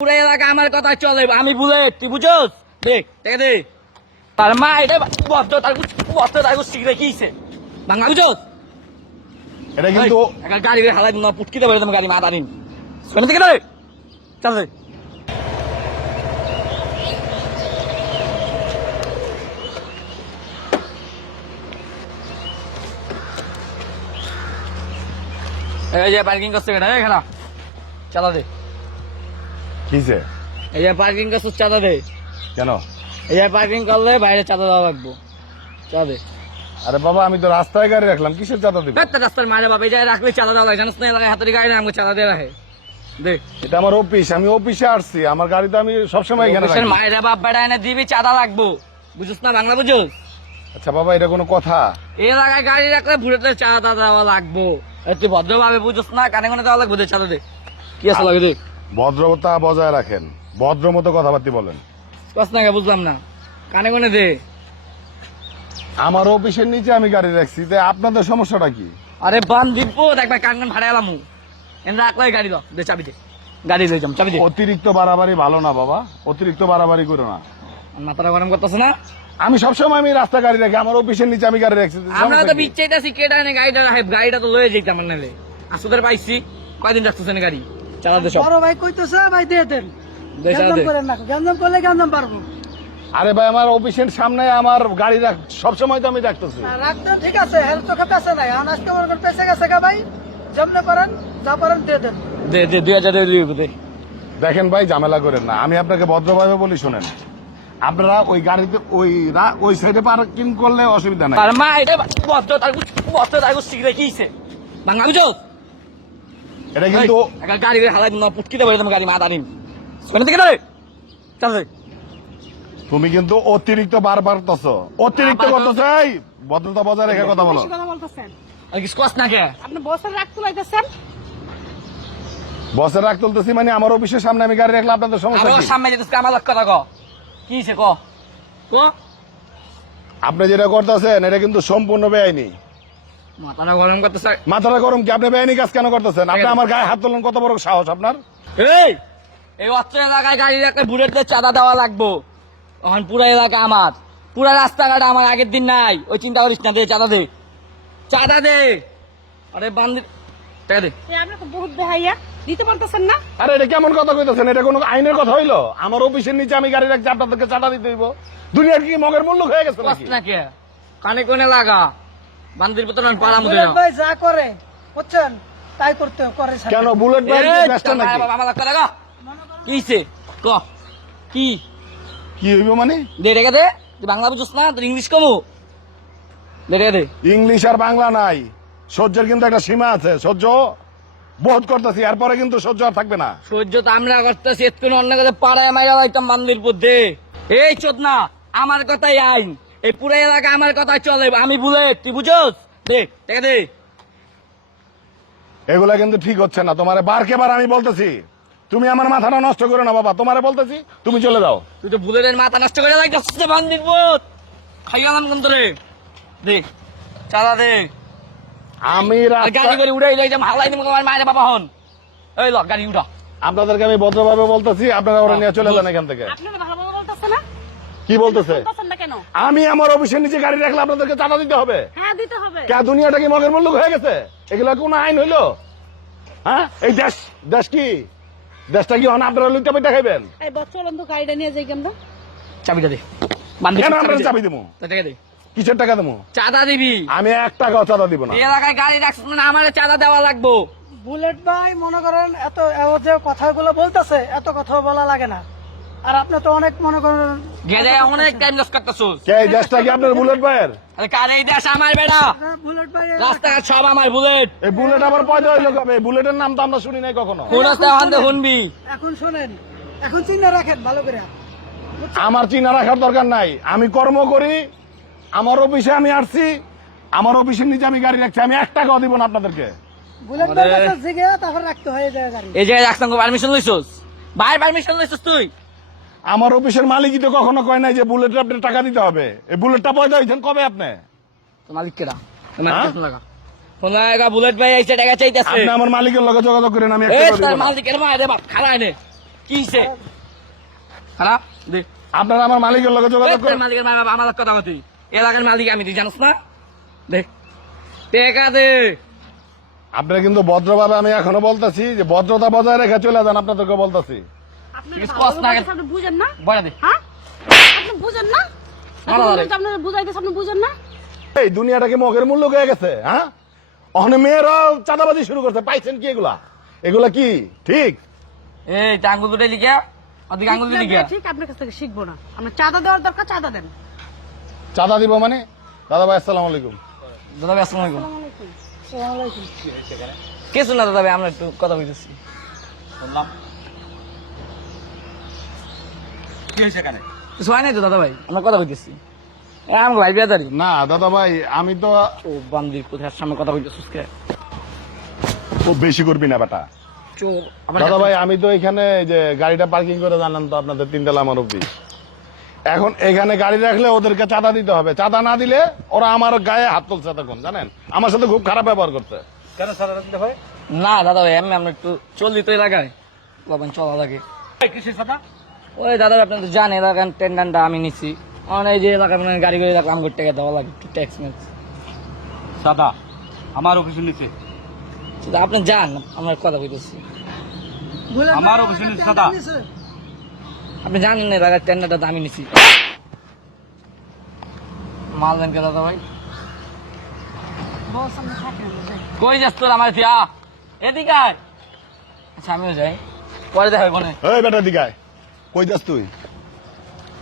পুরো এলাকা আমার কথা চলে, আমি বুলেট, তুই বুঝোস? দেখ দেখে দে তার মা এটা বদ্ধ তার শিখে রেখেছে বাংলা, বুঝোস? এটা কিন্তু গাড়ি হালাই না পুটকিতে পারে তুমি গাড়ি মা দাঁড়িন শোনে থেকে রে চল রে। এই যে পার্কিং করছে কেন এখানে চালা দে, কিসে এই যে পার্কিং করছে চাঁদা দে। কেন? এই যে পার্কিং করলে বাইরে চাঁদা দেওয়া লাগবো, চাঁদা দে। আরে বাবা আমি তো রাস্তায় গাড়ি রাখলাম, কিসের চাঁদা দিব? রাস্তার মারে বাবা এই জায়গায় রাখলে চাঁদা দেওয়া লাগে, জানিস না? এলাকায় হাতের গাড়ি না আমাকে চাঁদা দিয়ে রাখে দে। এটা আমার অফিস, আমি অফিসে আসছি, আমার গাড়ি তো আমি সবসময় এখানে রাখি। মায়ের বাপ বেড়া এনে দিবি চাঁদা লাগবো, বুঝিস না বাংলা বুঝোস? আচ্ছা বাবা এটা কোনো কথা? এই এলাকায় গাড়ি রাখলে ভুলেতে চাঁদা দেওয়া লাগবো, তুই ভদ্রভাবে বুঝিস না? কানে কানে দেওয়া লাগবে, চাঁদা দে। কি আছে লাগে দে। ভদ্রতা বজায় রাখেন, ভদ্র মতো কথাবার্তা বলেন। কস না বুঝলাম না, কানে কানে দে। আমার অফিসের নিচে আমি গাড়ি রাখছি, তাই আপনাদের সমস্যাটা কি? আরে বান দিব দেখবা কান কান ভাড়া এলাম এনে রাখলে গাড়ি দাও দে, চাবি দে, গাড়ি লই যাম, চাবি দে। অতিরিক্ত বাড়াবাড়ি ভালো না বাবা, অতিরিক্ত বাড়াবাড়ি করো না। মাথাটা গরম করতেছ না? আমি সবসময় আমি রাস্তা গাড়ি রাখি, আমার অফিসের নিচে আমি গাড়ি রাখছি। আমরা তো বিচ্ছাইতাছি কেটা এনে গাড়িটা রাখে, গাড়িটা তো লয়ে যাইতাম নালে আসুদের পাইছি। কয়দিন রাখতেছেন গাড়ি? চালা দে সব। বড় ভাই কইতেছে ভাই দিয়ে দেন, দে চালা গঞ্জাম দে। করেন না, গঞ্জাম করলে গঞ্জাম পারবো। আরে ভাই আমার অফিসের সামনে আমার গাড়ি রাখ, সবসময় তো আমি রাখতেছি। আর রাখতে ঠিক আছে, হেল চোখে পেছে নাই, এখন আজকে মনে করেন পেছে গেছে গা ভাই, যেমনে পারেন যা পারেন দিয়ে দেন। দে দে 2000 দিয়ে দিব দে। দেখেন ভাই ঝামেলা করেন না, আমি আপনাকে ভদ্রভাবে বলি শোনেন, আপনারা ওই গাড়িতে ওই সাইডে পার্কিং করলে অসুবিধা নাই। আর মা এটা বদ্ধ তার শিখে রেখেছে বাংলা, বুঝোস? এটা কিন্তু গাড়ি হালাই না পুটকিতে পারে তুমি গাড়ি মা দাঁড়িন শোনে থেকে রে চল রে। তুমি কিন্তু অতিরিক্ত বারবার অতিরিক্ত করতেছ। এই ভদ্রতা বজায় রেখে কথা বলো। বেশি কথা বলতেছেন আর কিছু কস না কে? আপনি বসের রাখ তুলাইতেছেন। বসের রাখ তুলতেছি মানে আমার অফিসের সামনে আমি গাড়ি রাখলে আপনাদের সমস্যা আমার কি? সামনে যেতে আমার লক্ষ্য কথা ক কি হইছে ক ক। আপনি যেটা করতেছেন এটা কিন্তু সম্পূর্ণ বেআইনি। মাথাটা গরম করতেছে। মাথাটা গরম কি? আপনি বেআইনি কাজ কেন করতেছেন? আপনি আমার গায়ে হাত তোলেন, কত বড় সাহস আপনার? এই অত্র এলাকায় গাড়ি রাখলে বুলেটে চাঁদা দেওয়া লাগবো। এখন পুরা এলাকা আমার, পুরা রাস্তাঘাট আমার, আগের দিন নাই। ওই চিন্তা করিস না, দে চাঁদা দে, চাঁদা দে। আরে বান্দি টাকা দে। আপনি তো বহুত বেহাইয়া, দিতে পারতেছেন না। আরে এটা কেমন কথা কইতেছেন? এটা কোনো আইনের কথা হইলো? আমার অফিসের নিচে আমি গাড়ি রাখছি, আপনাদেরকে চাঁদা দিতে হইব? দুনিয়ার কি মগের মূল্য হয়ে গেছে কস নাকি? না কে? কানে কোনে লাগা বান্দির ভিতরে পাড়া মধ্যে বুলেট ভাই যা করে বুঝছেন তাই করতে করে স্যার। কেন বুলেট ভাই ব্যস্ত নাকি? আমার লক্ষ্য টাকা কি হইছে ক কি কি হইব মানে? দে টাকা দে। তুই বাংলা বুঝছ না, তোর ইংলিশ কমু। দে টাকা দে। ইংলিশ আর বাংলা নাই, সহ্যের কিন্তু একটা সীমা আছে। সহ্য বহুত করতেছি, এরপরে কিন্তু সহ্য আর থাকবে না। সহ্য তো আমরা করতেছি, এতক্ষণ অন্য কাছে পাড়ায় মাইরা লাইতাম বান্দির মধ্যে। এই চোদ না, আমার কথাই আইন, এই পুরো এলাকা আমার কথাই চলে, আমি বুলেট, তুই বুঝোস? দে টাকা দে। এগুলা কিন্তু ঠিক হচ্ছে না। তোমারে বারকে বার আমি বলতেছি, তুমি আমার মাথাটা নষ্ট করো না বাবা। তোমারে বলতেছি তুমি চলে যাও। তুই তো বুলেটের মাথা নষ্ট করে লাগছিস বান্দির বোধ। খাই গেলাম কিন্তু রে। দে চালা দে। আমি আর গাড়ি করে উড়াই লই যাম, হালাই দিমু তোমার মায়ের বাবা হন। এই ল গাড়ি উঠা। আপনাদেরকে আমি ভদ্রভাবে বলতেছি, আপনারা ওরা নিয়ে চলে যান এখান থেকে। আপনারা ভালো ভালো বলতেছেন না, কি বলতেছে? বলতেছেন না কেন? আমি আমার অফিসের নিচে গাড়ি রাখলে আপনাদেরকে চাঁদা দিতে হবে? হ্যাঁ দিতে হবে। কে দুনিয়াটা কি মগের মূল্য হয়ে গেছে? এগুলা কোন আইন হইলো? হ্যাঁ এই দেশ কি? দেশটা কি হন আপনারা লুইটা পেটা খাইবেন? এই বচ্চলন তো গাড়িটা নিয়ে যাই কেন? চাবিটা দে। বান্দির কেন আমরা চাবি দেবো? টাকা দে। কিসের টাকা দেবো? চাঁদা দিবি। আমি 1 টাকাও চাঁদা দিব না। এই এলাকায় গাড়ি রাখছিস মানে আমার চাঁদা দেওয়া লাগবো। বুলেট ভাই মনে করেন এত ও যে কথাগুলো বলতেছে এত কথা বলা লাগে না। আর আপনি তো অনেক মনে করেন গেলে অনেক টাইম লস করতেছিস। কে এই দেশটা কি আপনার বুলেট ভাইয়ের? আরে কার এই দেশ আমার বেড়া, বুলেট ভাই রাস্তাঘাট সব আমার বুলেট। এই বুলেট আবার পয়দা হইলো কবে? বুলেটের নাম তো আমরা শুনি নাই কখনো। কোন রাস্তায় হানতে শুনবি? এখন শোনেন, এখন চিন্তা রাখেন ভালো করে। আমার চিনা রাখার দরকার নাই। আমি কর্ম করি, আমার অফিসে আমি আসছি, আমার অফিসের নিচে আমি গাড়ি রাখছি। আমি 1 টাকাও দিব না আপনাদেরকে। বুলেট ভাই কাছে জিগে তারপর রাখতে হয়ে যায় গাড়ি। এই জায়গায় রাখতাম পারমিশন লইছস? ভাই পারমিশন লইছস তুই? আমার অফিসের মালিকই তো কখনো কয় নাই যে বুলেটে আপনি টাকা দিতে হবে। এই বুলেটটা পয়দা হয়েছেন কবে আপনি? তো মালিক কেডা? মালিক লাগা ফোন লাগা, বুলেট ভাই আইছে টাকা চাইতাছে। আপনি আমার মালিকের লগে যোগাযোগ করেন, আমি 1 এই টাকা দিব তার না। মালিকের মা রে বাপ খাড়া নে কি হইছে খারাপ দে আপনারা আমার মালিকের লগে যোগাযোগ তোর করেন। মালিকের মা বাবা আমার কথা কথা এলাকার মালিক আমি তুই জানোস না দে টেকা দে আপনারা কিন্তু ভদ্রভাবে আমি এখনো বলতেছি যে ভদ্রতা বজায় রেখে চলে যান, আপনাদেরকে বলতেছি। আপনারা Please, ভালো cost না বলতেছে, আপনি বুঝেন না বয়া দে হ্যাঁ আপনি বুঝেন না ভালো, ভালো। আপনারা বুঝাইতেছে আপনি বুঝেন না এই দুনিয়াটা কি মগের মূল্য হয়ে গেছে? হ্যাঁ, ওখানে মেয়েরাও চাঁদাবাজি শুরু করছে, পাইছেন কি এগুলা? এগুলা কি ঠিক? এই আঙ্গুল দুটাই লিখে ওদিকে আঙ্গুল দিয়ে লিখে ঠিক আপনার কাছ থেকে শিখবো না আমরা চাঁদা দেওয়ার দরকার চাঁদা দেন চাঁদা দিব মানে? দাদা ভাই আসসালামু আলাইকুম। দাদা ভাই আসসালামু আলাইকুম আসসালামু আলাইকুম কিছু না দাদা ভাই আমরা একটু কথা বলতেছি বললাম কি হয়েছে এখানে? কিছু হয় নাই তো দাদা ভাই আমরা কথা বলতেছি আমাকে ভাই বিয়াদারি না দাদা ভাই, আমি তো ও বান্দি কোথায় সামনে কথা বলতেছিস কে খুব বেশি করবি না বেটা। চো দাদা ভাই, আমি তো এখানে এই যে গাড়িটা পার্কিং করে জানান তো আপনাদের তিনতলা আমার অব্দি। এখন এখানে গাড়ি রাখলে ওদেরকে চাঁদা দিতে হবে, চাঁদা না দিলে ওরা আমার গায়ে হাত তুলছে তখন, জানেন আমার সাথে খুব খারাপ ব্যবহার করছে। কেন সাদা দিতে হয়? না দাদা ভাই আমি আমরা একটু চলি তো এলাকায় বাবা চলা লাগে এই কিসের সাদা? ওই দাদা ভাই আপনার তো জান এলাকার টেন্ডারটা আমি নিছি অনেক যে এলাকার মানে গাড়ি করে রাখলাম আমার টাকা দেওয়া লাগে একটু ট্যাক্স ম্যাক্স সাদা আমার অফিসের নিচে। আপনি যান আমরা কথা বলতেছি বলেন আমার না, অফিসের আমাকে সাদা। টেনশন দিছে। আপনি জানেন না এলাকার টেন্ডারটা তো আমি নিছি মাল দেন কে দাদা ভাই বস আমরা থাকি না, যাই। কই যাস তোর আমার থিয়া এদিকে আয়। আচ্ছা আমিও যাই পরে দেখা হবে কোনে এই বেটা দিগায়, কই যাস তুই?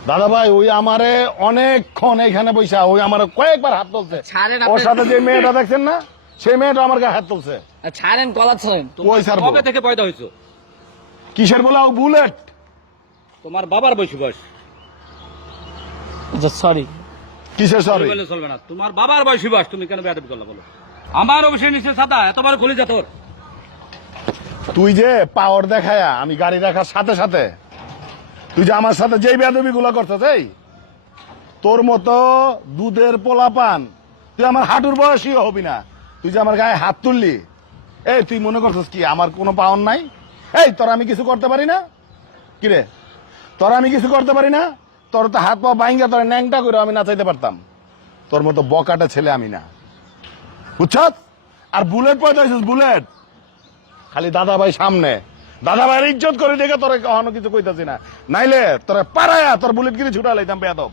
দাদা ভাই ওই আমারে অনেকক্ষণ এখানে বৈশা ওই আমার কয়েকবার হাত তুলছে। ছাড়েন ওর আপনি। সাথে যে মেয়েটা দেখছেন না, সেই মেয়েটা আমার গায়ে হাত তুলছে। ছাড়েন কলাচ্ছেন ওই ছাড়বো। কবে থেকে পয়দা হয়েছো? কিসের বলে ও বুলেট? তোমার বাবার বয়স আচ্ছা সরি কিসের সরি? বলে চলবে না। তোমার বাবার বয়স তুমি কেন বেয়াদবি করলা বলো? আমার অফিসের নিচে সাদা এত বড় খুলি যা তোর। তুই যে পাওয়ার দেখায়া আমি গাড়ি রাখার সাথে সাথে তুই যে আমার সাথে যেই বেয়াদবি গুলো করছিস, এই তোর মতো দুধের পোলাপান তুই আমার হাঁটুর বয়সী হবি না, তুই যে আমার গায়ে হাত তুললি, এই তুই মনে করছিস কি আমার কোনো পাওয়ার নাই? এই তোর আমি কিছু করতে পারি না? কিরে তোর আমি কিছু করতে পারি না? তোর তো হাত পা বাইঙ্গা তোর ন্যাংটা করে আমি নাচাইতে পারতাম। তোর মতো বকাটা ছেলে আমি না, বুঝছস? আর বুলেট পয়দা হয়েছিস, বুলেট খালি দাদা ভাই সামনে, দাদা ভাইয়ের ইজ্জত করে দেখে তোর কখনো কিছু কইতাছি না, নাইলে তোরা পাড়ায়া তোর বুলেট গিরি ছুটা লাইতাম বেয়াদব।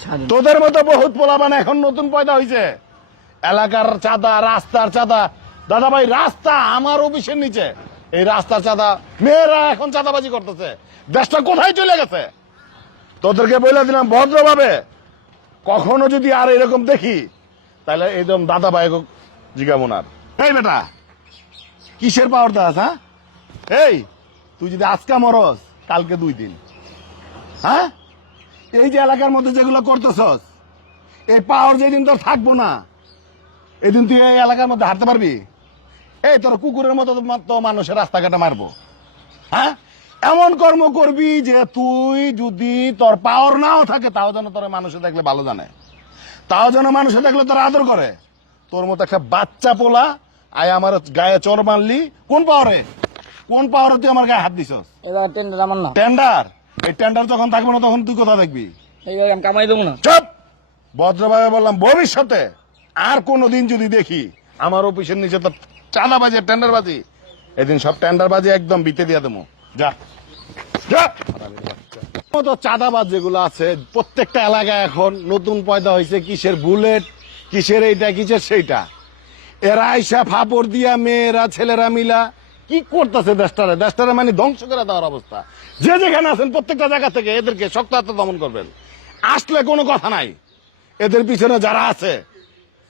ছাড়েন তোদের মতো বহুত পোলাপান এখন নতুন পয়দা হয়েছে, এলাকার চাঁদা, রাস্তার চাঁদা। দাদা ভাই রাস্তা আমার অফিসের নিচে, এই রাস্তার চাঁদা মেয়েরা এখন চাঁদাবাজি করতেছে, দেশটা কোথায় চলে গেছে? তোদেরকে বলে দিলাম ভদ্রভাবে, কখনো যদি আর এরকম দেখি তাহলে একদম দাদা ভাই জিগাবো না। এই বেটা কিসের পাওয়ার দাস? হ্যাঁ, এই তুই যদি আজকা মরস কালকে 2 দিন, হ্যাঁ এই যে এলাকার মধ্যে যেগুলো করতেছস, এই পাওয়ার যেদিন তোর থাকবো না এদিন তুই এই এলাকার মধ্যে হাঁটতে পারবি? এই তোর কুকুরের মতো তো মানুষের রাস্তাঘাটে মারবো, হ্যাঁ এমন কর্ম করবি যে তুই যদি তোর পাওয়ার নাও থাকে তাও যেন তোর মানুষে দেখলে ভালো জানে, তাও যেন মানুষে দেখলে তোর আদর করে। তোর মতো একটা বাচ্চা পোলা আয় আমার গায়ে চর মারলি, কোন পাওয়ারে তুই আমার গায়ে হাত দিছস? এলাকার টেন্ডার আমার না টেন্ডার, এই টেন্ডার যখন থাকবে না তখন তুই কোথা দেখবি? এইভাবে আমি কামাই দেবো না চুপ! ভদ্রভাবে বললাম, ভবিষ্যতে আর কোনোদিন যদি দেখি আমার অফিসের নিচে তো চাঁদাবাজি টেন্ডারবাজি, এদিন সব টেন্ডারবাজি একদম বিতে দিয়ে দেবো। যা যা। তো চাঁদাবাজ যেগুলো আছে প্রত্যেকটা এলাকায় এখন নতুন পয়দা হয়েছে, কিসের বুলেট, কিসের এইটা, কিসের সেইটা। এরা আইসা ফাপড় দিয়া মেয়েরা ছেলেরা মিলা কি করতেছে দেশটারে মানে ধ্বংস করে দেওয়ার অবস্থা। যে যেখানে আছেন প্রত্যেকটা জায়গা থেকে এদেরকে শক্ত হাতে দমন করবেন। আসলে কোনো কথা নাই, এদের পিছনে যারা আছে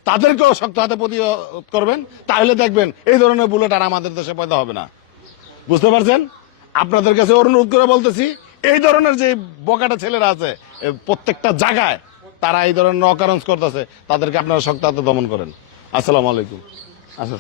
তাদেরকেও শক্ত হাতে প্রতিরোধ করবেন, তাহলে দেখবেন এই ধরনের বুলেট আর আমাদের দেশে পয়দা হবে না। বুঝতে পারছেন? আপনাদের কাছে অনুরোধ করে বলতেছি, এই ধরনের যে বকাটা ছেলেরা আছে প্রত্যেকটা জায়গায় তারা এই ধরনের অকারেন্স করতেছে, তাদেরকে আপনারা শক্ত হাতে দমন করেন। আসসালামু আলাইকুম। আচ্ছা।